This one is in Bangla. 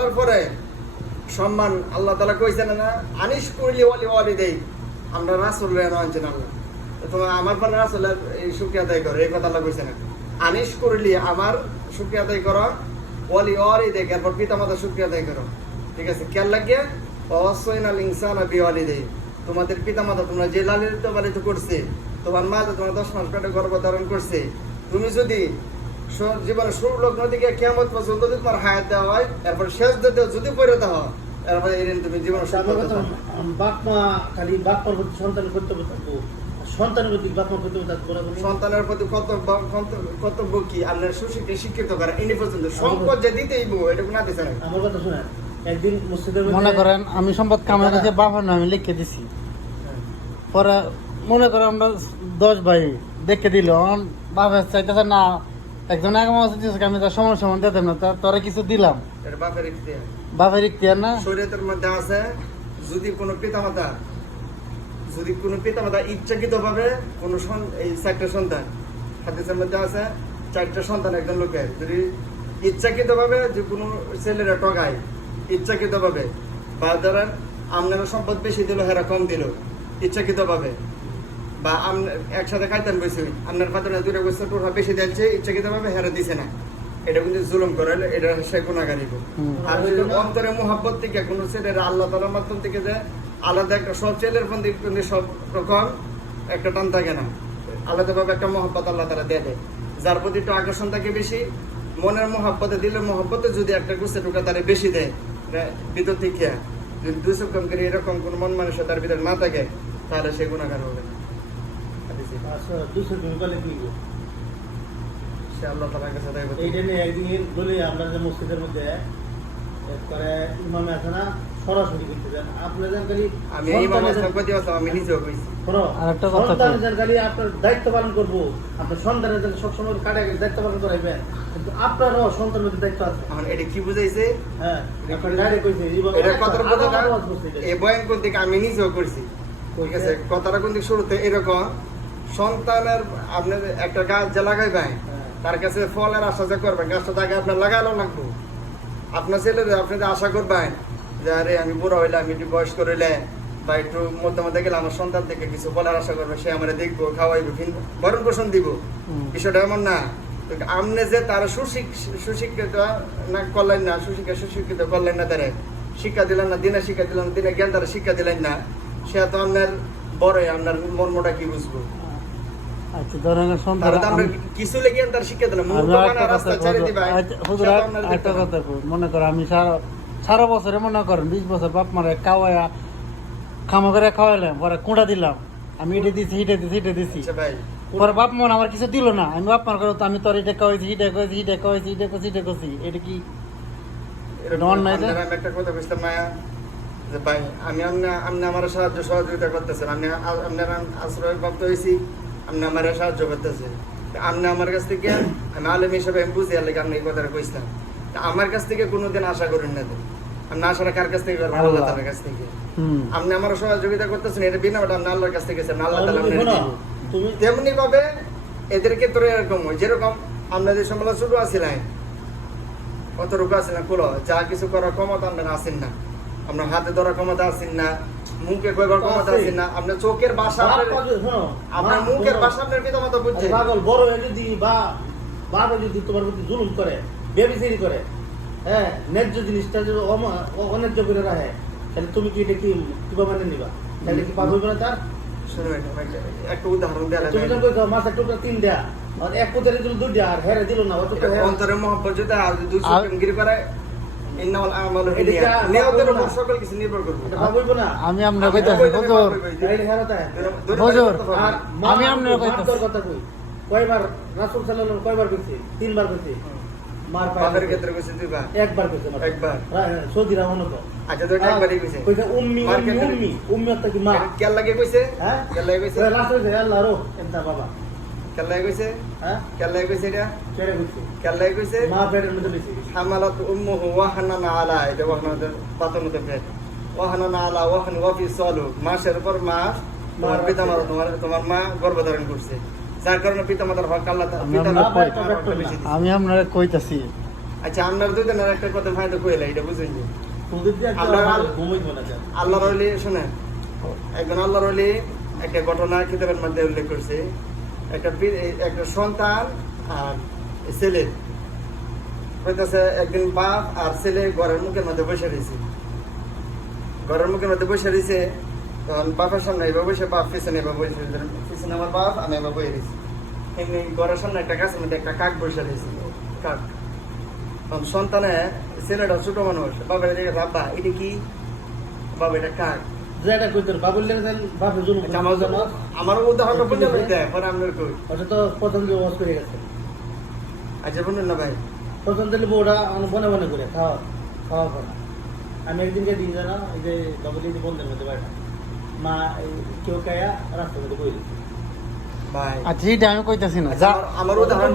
তারপরে সম্মান আল্লাহ তাআলা কইছেন না, আনিশ করলি ওয়ালি ওয়ালিদাই, আমরা রাসূল রে আনছেন আল্লাহ, তোমার আমার পর রাসূলের এই শুকরিয়া আদায় করো, এই কথা আল্লাহ কইছেন। আনিশ করলি আমার শুকরিয়া আদায় করো, ওয়ালি ওয়ালিদাই, এরপর পিতামাতার শুকরিয়া আদায় করো। ঠিক আছে, খেয়াল লাগিয়ে ওয়াসাইনাল ইনসানা বিওয়ালিদাই, তোমাদের পিতামাতা তোমরা যে লালিত পালিত করছে, তোমার মা যে তোমার 10 মাস পেটে গর্ভধারণ করছে, তুমি যদি জীবনের শুরু লগ্ন থেকে কিয়ামত পর্যন্ত যদি তোমার হায়াত দেওয়া হয়, এরপর শেষ দিতেও যদি পড়ে দেওয়া হয়, এরপর এই তুমি জীবন বাপ মা খালি বাপ মার প্রতি সন্তানের কর্তব্য থাকবো, সন্তানের প্রতি বাপ মার কর্তব্য থাকবো। সন্তানের প্রতি কর্তব্য কি? আপনার সুশিক্ষিত শিক্ষিত করা, ইনি পর্যন্ত সম্পদ যে দিতেই এটা কোনো দিচ্ছে না। আমার কথা শোনেন, একদিন মসজিদের মনে করেন আমি সম্পদ কামাই কাছে বাবার নামে লিখে দিছি, পরে মনে করেন আমরা 10 ভাই দেখে দিল, বাবা চাইতেছে না, একজন আগে মাস দিচ্ছে আমি তার সময় সময় দিতাম না, তোরা কিছু দিলাম, এটা বাপের ইখতিয়ার। বাপের ইখতিয়ার না। শরীয়তের মধ্যে আছে, যদি কোনো পিতামাতা ইচ্ছাকৃত ভাবে কোনো এই 4টা সন্তান, হাদিসের মধ্যে আছে 4টা সন্তান একজন লোকের যদি ইচ্ছাকৃত ভাবে যে কোনো ছেলেরা ঠগায়, ইচ্ছাকৃত ভাবে, বা ধরেন আপনারা সম্পদ বেশি দিল, হেরা কম দিল ইচ্ছাকৃত ভাবে, বা একসাথে খাইতেন বসে আপনার পাতনা 2টা বছর টোটা বেশি দিচ্ছে ইচ্ছাকৃত ভাবে, হেরা দিছে না, এটা কিন্তু জুলুম করে, এটা সে গুনাহগার। আর যদি অন্তরে মুহাব্বত থেকে কোনো ছেলের আল্লাহ তাআলার মাধ্যম থেকে যে আলাদা একটা, সব ছেলের প্রতি কিন্তু সব রকম একটা টান থাকে না, আলাদাভাবে একটা মহব্বত আল্লাহ তাআলা দেয়, যার প্রতি একটু আকর্ষণ থাকে বেশি, মনের মহব্বতে দিলে মহব্বতে যদি একটা গুছে টোকা তারা বেশি দেয় ভিতর থেকে, যদি 200 কম করে এরকম কোন মন মানুষের তার ভিতরে না থাকে, তাহলে সে গুনাহগার হবে না। আচ্ছা 200 তুমি বলে কি গো, সে আল্লাহ তাআলার কাছে দাবি করতে। এইটা নিয়ে একদিন বলি আমরা যে মসজিদের মধ্যে করে ইমামে আছে না, সরাসরি করতে দেন আপনাদের খালি, আমি এই ইমামের সম্পত্তি আছে, আমি নিজেও কইছি। আরেকটা কথা, সন্তানের খালি আপনার দায়িত্ব পালন করবো, আপনার সন্তানের জন্য সবসময় কাটে দায়িত্ব পালন করাইবেন, কিন্তু আপনারও সন্তানের দায়িত্ব আছে। এখন এটা কি বুঝাইছে? হ্যাঁ, আপনার ডাইরেক্ট কইছে এটা কথার কথা, এই বয়ান কোন দিকে আমি নিজেও করছি। ঠিক আছে, কথাটা কোন দিকে শুরুতে এরকম, সন্তানের আপনার একটা গাছ যে লাগাইবেন, তার কাছে ফলের আশা যে করবেন, গাছটা তাকে আপনার লাগাইলেও লাগবো। আপনার ছেলে আপনি আশা করবেন যে আরে আমি বুড়া হইলে, আমি একটু বয়স করিলে, বা একটু মধ্যে গেলে আমার সন্তান থেকে কিছু বলার আশা করবে, সে আমার দেখবো, খাওয়াইবো, ভরণ পোষণ দিব, বিষয়টা এমন না। আপনি যে তারা সুশিক্ষিত না করলেন না, সুশিক্ষিত করলেন না, তারা শিক্ষা দিলেন না, দিনে শিক্ষা দিলেন না, দিনে জ্ঞান তারা শিক্ষা দিলেন না, সে তো আপনার বড়ই, আপনার মর্মটা কি বুঝবো? আচ্ছা ধরেন কিছু লেগে তার শিক্ষা দিলাম, একটা কথা মনে করেন আমি সারা বছরে মনে করেন 20 বছর বাপ মারে খাওয়াইয়া খামা করে খাওয়াইলাম, পরে কুঁড়া দিলাম, আমি এটা দিছি, এটা দিছি, পরে বাপ মন আমার কিছু দিল না, আমি বাপ মার করে আমি তোর এটা খাওয়াইছি, এটা খাওয়াইছি, এটা কি একটা কথা বুঝতাম মায়া যে ভাই, আমি আপনি আমার সহযোগিতা করতেছেন, আপনার আশ্রয় প্রাপ্ত হয়েছি, আপনি আমার সাহায্য করতেছে, আপনি আমার কাছ থেকে, আমি আলেম হিসাবে আমি বুঝি আর আপনি এই কথাটা কইতাম, আমার কাছ থেকে কোনোদিন আশা করেন না, আপনি আশাটা কার কাছ থেকে করবেন? আল্লাহ তাআলার কাছ থেকে। আপনি আমার সহযোগিতা করতেছেন, এটা বিনা ওটা আপনি আল্লাহর কাছ থেকে, আল্লাহ তাআলা আপনাকে দিবেন। তেমনি ভাবে এদের ক্ষেত্রে এরকম হয়, যেরকম আপনাদের সময় ছোট আছিলেন, কতটুকু আছিলেন, কুলো যা কিছু করার ক্ষমতা আপনার আসেন না, আপনার হাতে ধরার ক্ষমতা আসেন না, মুখে কইবার ক্ষমতা আসেন না, আপনার চোখের ভাষা, আপনার মুখের ভাষা আপনার পিতামাতা বুঝছে। পাগল বড় হয়ে যদি বা বাবা যদি তোমার প্রতি জুলুম করে, বেবিচারি করে, হ্যাঁ, ন্যায্য জিনিসটা যদি অন্যায্য করে রাখে, তাহলে তুমি কি এটা কিভাবে মানে নিবা? তাহলে কি পাগল হবে না তার? একটা উদাহরণ দেয়া, তুমি যখন কইছো মাছের টুকরা 3 দেয়া, আর এক পুতের দিল 2 দেয়া, আর হেরে দিল না, ওটা তো অন্তরে মহব্বত যদি আর 200 গিরি করে, ইন্নাল আমালু বিনিয়াত, নিয়তের উপর সকল কিছু নির্ভর করবে। এটা ভাবইবো না। আমি আপনার কইতাছি হুজুর, হুজুর আমি আপনার কইতাছি কথা কই, কয়বার রাসূল সাল্লাল্লাহু আলাইহি কয়বার কইছে? 3 বার কইছে। মার বাপের ক্ষেত্রে কইছে 2 বার, একবার কইছে, একবার সৌদি রামন তো আচ্ছা তো একবারই কইছে, কইছে উম্মি অর্থ কি মা, কেন লাগে কইছে? হ্যাঁ কেন লাগে কইছে? লাস্ট কইছে আল্লাহ রো এন্তা বাবা, কেন লাগে কইছে? হ্যাঁ কেন লাগে কইছে? এটা ছেড়ে কইছে, কেন লাগে কইছে? মা পেটের মধ্যে বেশি হামালাত উম্মুহু ওয়াহানান আলা, এটা ওয়াহানাদের পাতনতে পেট, ওয়াহানান আলা ওয়াহান ওয়াফি সালু, মাসের পর মাস তোমার পিতামাতা, তোমার মা গর্ভধারণ করছে, যার কারণে পিতামাতার হক আল্লাহ আমি আপনার কইতাছি আচ্ছা আপনার দুজনের একটা কথা ফায়দা কইলা এটা বুঝুন যে তোদের দিয়ে একটা আমরা- আমার ঘুমই মনে যায় আল্লাহর ওলি শুনেন একজন আল্লাহর ওলি একটা ঘটনা কিতাবের মধ্যে উল্লেখ করছে একটা সন্তান আর ছেলে কইতাছে একদিন বাপ আর ছেলে ঘরের মুখের মধ্যে বসে রয়েছে ঘরের মুখের মধ্যে বসে রয়েছে তখন বাপের সামনে এবার বসে বাপ পিছনে এবার বসে পিছনে আমার বাপ আমি এবার বসে রয়েছি এমনি ঘরের সামনে একটা গাছের মধ্যে একটা কাক বসে রয়েছে কাক তখন সন্তানে ছেলেটা ছোট মানুষ বাবা এদিকে আব্বা এটা কি বাবা এটা কাক যেটা কইতে বাবুল লেগেছেন বাপে জুলুম আচ্ছা, আমার উদাহরণটা বলে বলতে পরে আপনার কই ওটা তো প্রথম যে ওয়াজ করে গেছে আচ্ছা বলুন না ভাই প্রথম দিলে বউটা বনে বনে করে খাওয়া খাওয়া খাওয়া আমি একদিনকে দিন জানা এই যে বাবুল এই যে বন্ধের মধ্যে বাইরে মা এই কেউ খাইয়া রাস্তার মধ্যে বই দিচ্ছে ভাই আচ্ছা এটা আমি কইতাছি না আচ্ছা, আমার উদাহরণ